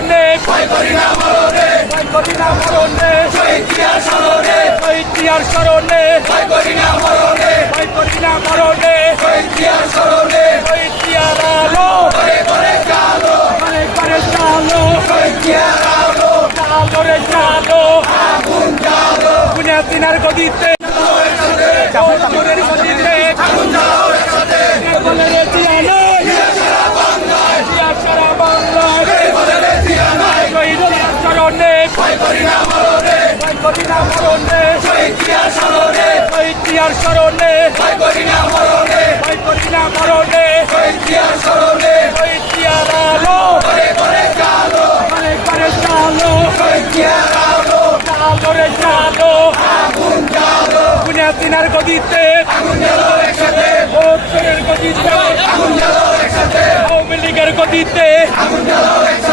স্মরণে ভয় করি না মরণে শহীদ জিয়ার স্মরণে ভয় করি না মরণে শহীদ জিয়ার আলো করে চালো শহীদ জিয়ার আলো রে চালো আগুন জ্বালো বুনিয়াদিনার গদিতে মনের গদিতে আগুন জ্বালো একসাথে বলে রে জিয়ানো সারা বাংলায় বলে রে জিয়ানাই শহীদ স্মরণে ভয় করি না মরণে শহীদ জিয়ার স্মরণে ভয় করি না মরণে শহীদ জিয়ার স্মরণে শহীদ জিয়ার আলো করে চালো শহীদ জিয়ার আলো রে চালো আগুন জ্বালো বুনিয়াদিনার গদিতে আগুন জ্বালো একসাথে ভোটের গদিতে আগুন জ্বালো একসাথে আওয়ামী লীগের গদিতে আগুন জ্বালো একসাথে